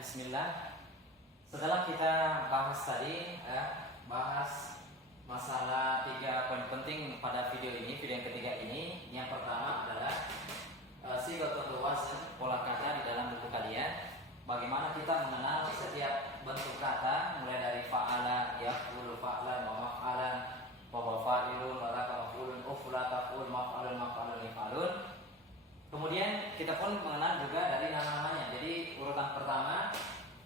Bismillah. Setelah kita bahas tadi, bahas masalah 3 poin penting pada video ini, video yang ketiga ini. Yang pertama adalah sighatul wazn, pola kata di dalam buku kalian. Bagaimana kita mengenal setiap bentuk kata, mulai dari fa'ala, yaf'ulu, fa'lan, wa maf'alan, wa huwa fa'ilun, wa laka maf'ulun, ufla, taf'ul, maf'alun, maf'alun, mif'alun. Kemudian kita pun mengenal juga dari nama-namanya. Jadi urutan pertama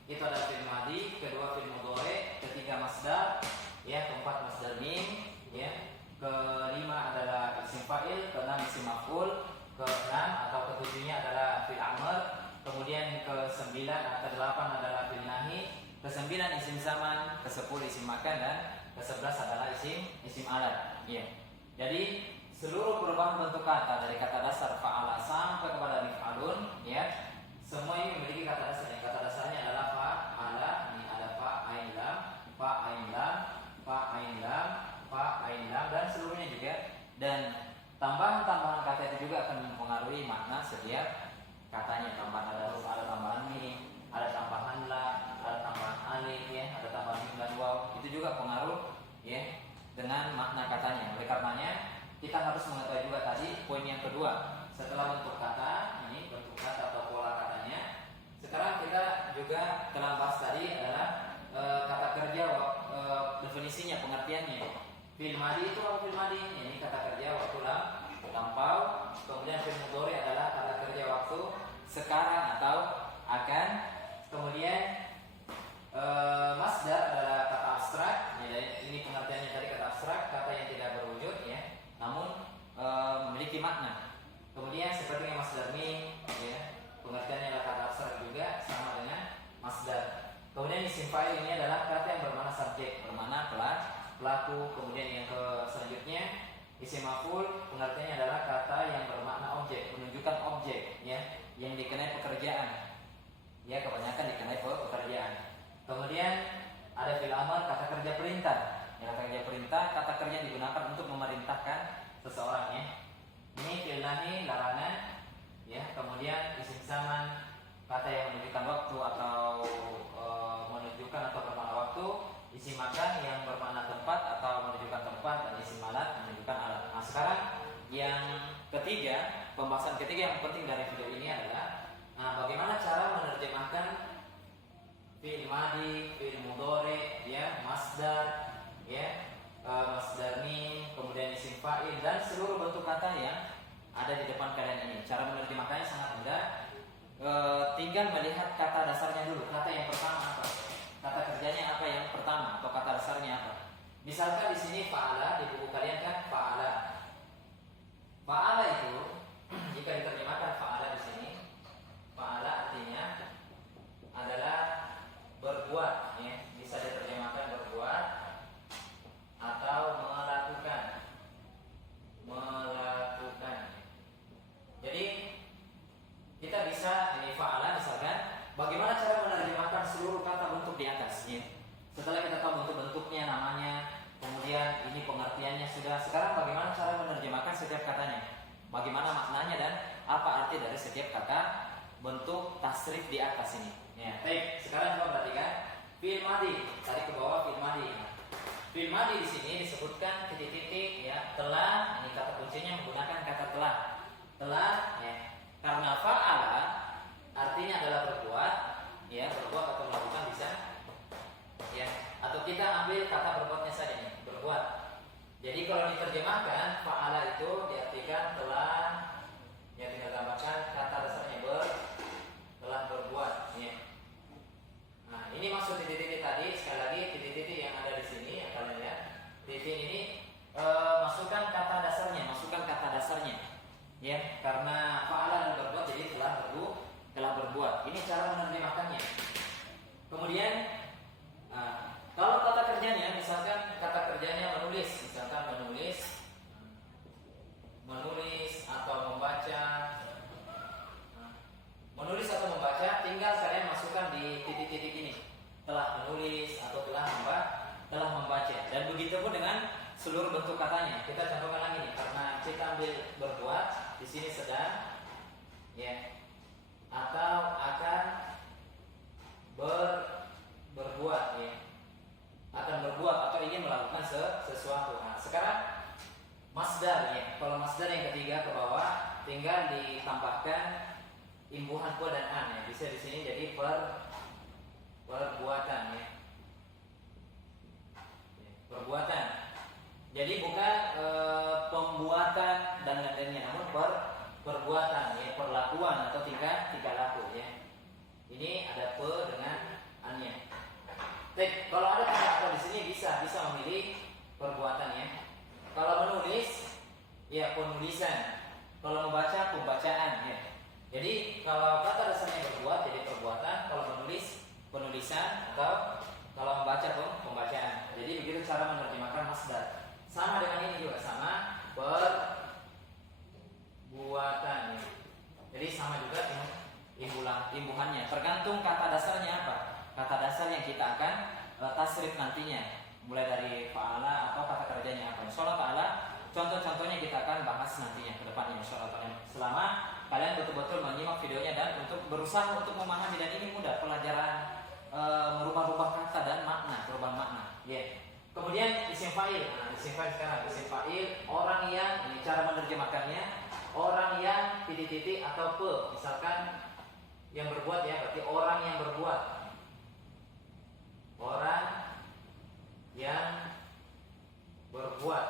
itu adalah fi'il madhi, kedua fi'il mudhari, ketiga masdar, keempat masdar mim, kelima adalah isim fa'il, keenam isim maf'ul, keenam atau ketujuhnya adalah fi'il amr, kemudian ke-9 atau ke-8 adalah fi'il nahi, ke-9 isim zaman, ke-10 isim makan, dan ke-11 adalah isim alat. Jadi seluruh perubahan bentuk kata dari kata dasar fa'ala sampai kepada mif'alun, semua ini memiliki kata dasarnya. Kata dasarnya adalah fa'ala, ini ada fa ain lam, fa ain lam, fa ain lam, fa ain lam, dan seluruhnya juga. Dan tambahan-tambahan kata itu juga akan mempengaruhi makna setiap katanya. Tambahan ada tambahan mim, ada tambahan la, ada tambahan alif, ada tambahan mim dan waw. Itu juga pengaruh dengan makna katanya. Oleh karenanya kita harus mengetahui juga tadi poin yang kedua. Setelah bentuk kata, ini bentuk kata atau pola katanya. Sekarang kita juga telah bahas tadi adalah kata kerja, definisinya, pengertiannya. Fi'il madhi itu apa fi'il madhi? Ini kata kerja waktu lampau. Kemudian fi'il mudhari adalah kata kerja waktu sekarang atau akan. Kemudian masdar adalah kata abstrak. Ini pengertiannya tadi, kata abstrak, kata yang tidak berwujud, namun memiliki makna. Kemudian seperti yang masdar mim, pengertiannya adalah kata abstrak juga, sama dengan masdar. Kemudian isim fa'il ini adalah kata yang bermakna subjek, bermakna pelaku. Kemudian yang selanjutnya isim maf'ul, pengertiannya adalah kata yang bermakna objek, menunjukkan objek, yang dikenai pekerjaan. Kebanyakan dikenai pekerjaan. Kemudian ada fi'il amr, kata kerja perintah. Kata kerja perintah, kata kerja yang digunakan untuk memerintahkan seseorang. Ini fi'il nahi, larangan. Kemudian isim zaman, kata yang menunjukkan waktu atau menunjukkan atau bermakna waktu. Isim makan yang bermakna tempat atau menunjukkan tempat, dan isim alat menunjukkan alat. Nah, sekarang yang ketiga, pembahasan ketiga yang penting dari video ini adalah bagaimana cara menerjemahkan fi'il madhi, fi'il mudhari, masdar, masdar mim, kemudian isim fa'il, dan seluruh bentuk kata yang ada di depan kalian ini. Cara menerjemahkannya sangat mudah. Tinggal melihat kata dasarnya dulu. Kata yang pertama apa? Kata kerjanya apa yang pertama, atau kata dasarnya apa? Misalkan di sini fa'ala, di buku kalian kan fa'ala. Fa'ala itu jika diterjemahkan fa'ala di sini, fa'ala artinya adalah berbuat, bisa diterjemahkan berbuat atau melakukan. Jadi kita bisa ini fa'ala misalkan, bagaimana cara menerjemahkan seluruh kata bentuk di atas. Setelah kita tahu bentuk-bentuknya, namanya, kemudian ini pengertiannya sudah. Sekarang bagaimana cara menerjemahkan setiap katanya? Bagaimana maknanya dan apa arti dari setiap kata bentuk tasrif di atas ini? Baik, sekarang coba perhatikan fi'il madhi. Tarik ke bawah fi'il madhi. Fi'il madhi di sini disebutkan titik-titik, telah. Ini kata kuncinya menggunakan kata telah. Telah, karena fa'ala artinya adalah berbuat, berbuat atau melakukan bisa, atau kita ambil kata berbuatnya saja nih, berbuat. Jadi kalau diterjemahkan fa'ala itu diartikan telah, tinggal tambahkan kata dasarnya telah berbuat. Nah, ini maksud titik-titik tadi. Sekali lagi, titik-titik yang ada di sini yang kalian lihat, titik ini masukkan kata dasarnya, karena fa'ala dan berbuat, jadi telah berbuat. Ini cara menerjemahkannya. Kemudian kalau kata kerjanya, misalkan kata kerjanya menulis, misalkan menulis atau membaca. Menulis atau membaca, tinggal kalian masukkan di titik-titik ini, telah menulis atau telah membaca. Dan begitu pun dengan seluruh bentuk katanya. Kita contohkan lagi nih, karena kita ambil berbuat, di sini sedang, atau akan Jadi perbuatan ya. Perbuatan. Jadi bukan pembuatan dan lain-lainnya, namun perbuatan ya, perlakuan atau tingkah laku ya. Ini ada pe dengan annya. Kalau ada kata atau di sini bisa memilih perbuatan ya. Kalau menulis ya penulisan. Kalau membaca pembacaan ya. Jadi kalau kata dasarnya berbuat jadi perbuatan, kalau menulis penulisan, atau kalau membaca pembacaan. Jadi begitu cara menerjemahkan masdar. Sama dengan ini juga sama perbuatan ya. Jadi sama juga imbuhannya. Tergantung kata dasarnya apa. Kata dasar yang kita akan tasrif nantinya, mulai dari fa'ala atau kata kerjanya apa. Insyaallah ta'ala contoh-contohnya kita akan bahas nantinya ke depannya insyaallah ta'ala. Selama kalian betul-betul menyimak videonya dan untuk berusaha untuk memahami, dan ini mudah pelajaran merubah-rubah kata dan makna, perubahan makna. Yeah. Kemudian isim fa'il. Nah, isim fa'il sekarang isim fa'il orang yang, ini cara menerjemahkannya, orang yang titik-titik atau pe. Misalkan yang berbuat ya, berarti orang yang berbuat. Orang yang berbuat.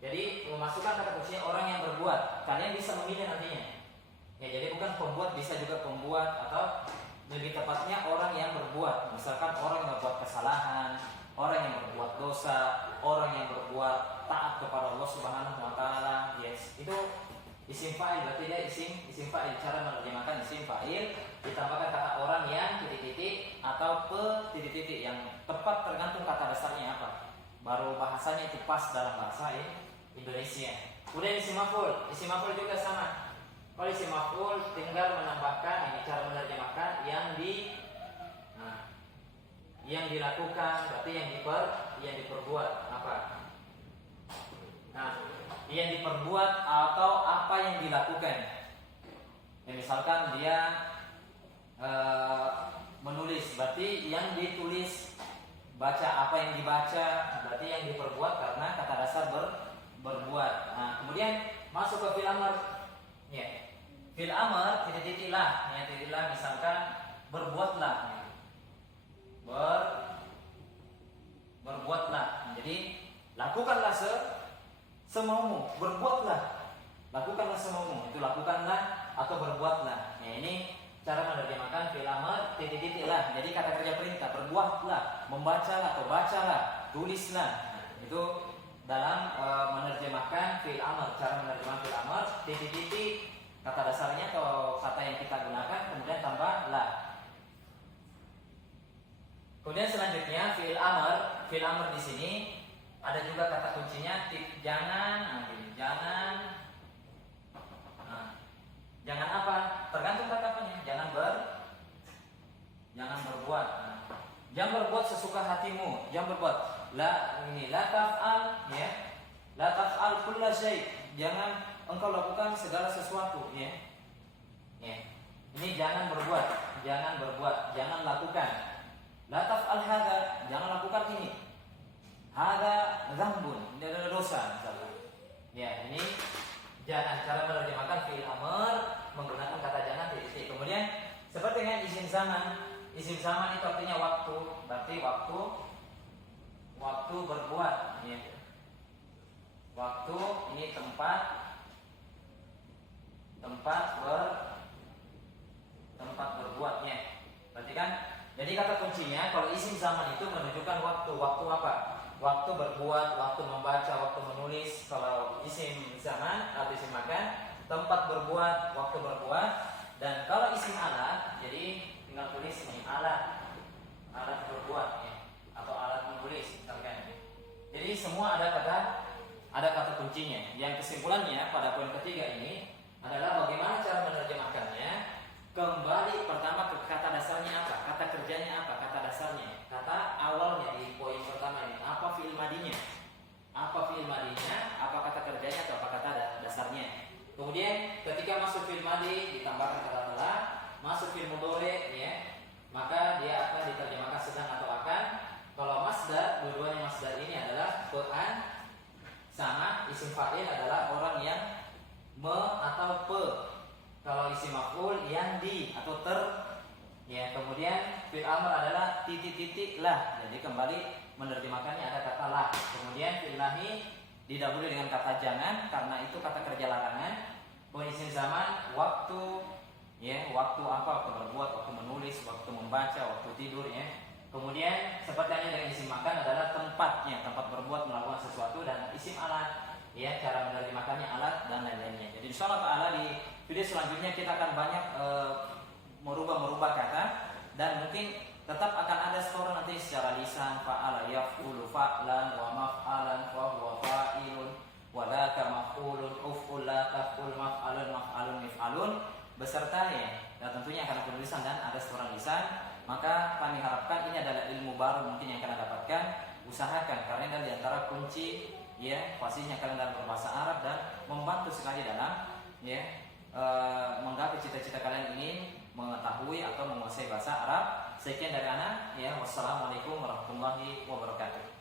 Jadi memasukkan kata kuncinya orang yang berbuat. Kalian bisa memilih nantinya. Ya, jadi bukan pembuat, bisa juga pembuat, atau lebih tepatnya orang yang berbuat. Misalkan orang yang berbuat kesalahan, orang yang berbuat dosa, orang yang berbuat taat kepada Allah Subhanahu wa taala. Yes, itu isim fa'il, berarti dia isim fa'il. Cara menerjemahkan isim fa'il ditambahkan kata orang yang titik-titik atau pe titik-titik, yang tepat tergantung kata dasarnya apa. Baru bahasanya itu pas dalam bahasa Indonesia. Kemudian isim maf'ul. Isim maf'ul juga sama. Kalau isim maf'ul tinggal menambahkan, ini cara menerjemahkan yang dilakukan, berarti yang diperbuat apa? Nah, yang diperbuat atau apa yang dilakukan. Ya, misalkan dia menulis, berarti yang ditulis. Baca, apa yang dibaca, berarti yang diperbuat karena kata dasar berbuat. Nah, kemudian masuk ke fil amr. Ya. Fil amr titik-titiklah, ya titiklah, misalkan berbuatlah. Berbuatlah. Jadi lakukanlah semaumu, berbuatlah. Lakukanlah semaumu, itu lakukanlah atau berbuatlah. Ya, ini cara menerjemahkan fil amr titik-titiklah. Jadi kata kerja perintah, berbuatlah, membacalah atau bacalah, tulislah. Nah, itu dalam menerjemahkan fil amr. Cara menerjemahkan fil amr titik-titik kata dasarnya atau kata yang kita gunakan, kemudian tambah la. Kemudian selanjutnya fil amr. Fil amr di sini ada juga kata kuncinya jangan. Jangan apa? Tergantung kata apanya. Jangan berbuat. Jangan berbuat sesuka hatimu. Jangan berbuat. La taf'al ya. La taf'al kulla syai'. Jangan engkau lakukan segala sesuatu ya. Ya. Ini jangan berbuat, jangan lakukan. La taf'al hadza, jangan lakukan ini. Hadza dzambun, ini adalah dosa misalnya. Ya, ini jangan. Cara menerjemahkan fi'il amr menggunakan kata jangan titik. Kemudian seperti dengan isim zaman. Isim zaman itu artinya waktu, berarti waktu berbuat ya. Waktu ini tempat berbuatnya. Berarti kan, jadi kata kuncinya kalau isim zaman itu menunjukkan waktu. Waktu apa? Waktu berbuat, waktu membaca, waktu menulis. Kalau isim zaman atau isim makan, tempat berbuat, waktu berbuat. Dan kalau isim alat, jadi tinggal tulis ini alat berbuat ya, atau alat menulis misalkan. Jadi semua ada kata kuncinya. Yang kesimpulannya pada poin ketiga ini adalah bagaimana cara menerjemahkannya. Kembali pertama ke kata dasarnya apa, kata kerjanya apa, kata dasarnya, kata awalnya di poin pertama ini apa fi'il madinya, apa kata kerjanya atau apa kata dasarnya. Kemudian ketika masuk fi'il madi ditambahkan kata telah, masuk fi'il mudhari ya, maka dia akan diterjemahkan sedang atau akan. Kalau masdar, dua-duanya masdar ini adalah pe'an, sama isim fa'il adalah orang yang me atau pe. Kalau isim maf'ul yang di atau fi'il amr adalah titik-titik lah. Jadi kembali menerjemahkannya ada kata lah. Kemudian fi'il nahi didahului dengan kata jangan karena itu kata kerja larangan. Kemudian isim zaman waktu, ya, waktu apa? Waktu berbuat, waktu menulis, waktu membaca, waktu tidur, ya. Kemudian seperti halnya dengan isim makan adalah tempatnya, tempat berbuat melakukan sesuatu, dan isim alat, ya, cara menerjemahkannya alat dan lain-lainnya. Jadi insyaallah ta'ala di video selanjutnya kita akan banyak merubah kata, dan mungkin tetap akan ada store nanti secara lisan fa'ala yaf'ulu fa'lan wa maf'alan wa huwa fa'ilun wa laka maf'ulun uf'ul la taf'ul maf'alun maf'alun mif'alun beserta, ya. Dan tentunya akan ada penulisan dan ada store lisan. Maka kami harapkan ini adalah ilmu baru mungkin yang kalian dapatkan. Usahakan karena di antara kunci, ya, fasihnya kalian dalam berbahasa Arab dan membantu sekali dalam, ya, menggapai cita-cita kalian ingin mengetahui atau menguasai bahasa Arab. Sekian dari ana, ya. Wassalamualaikum warahmatullahi wabarakatuh.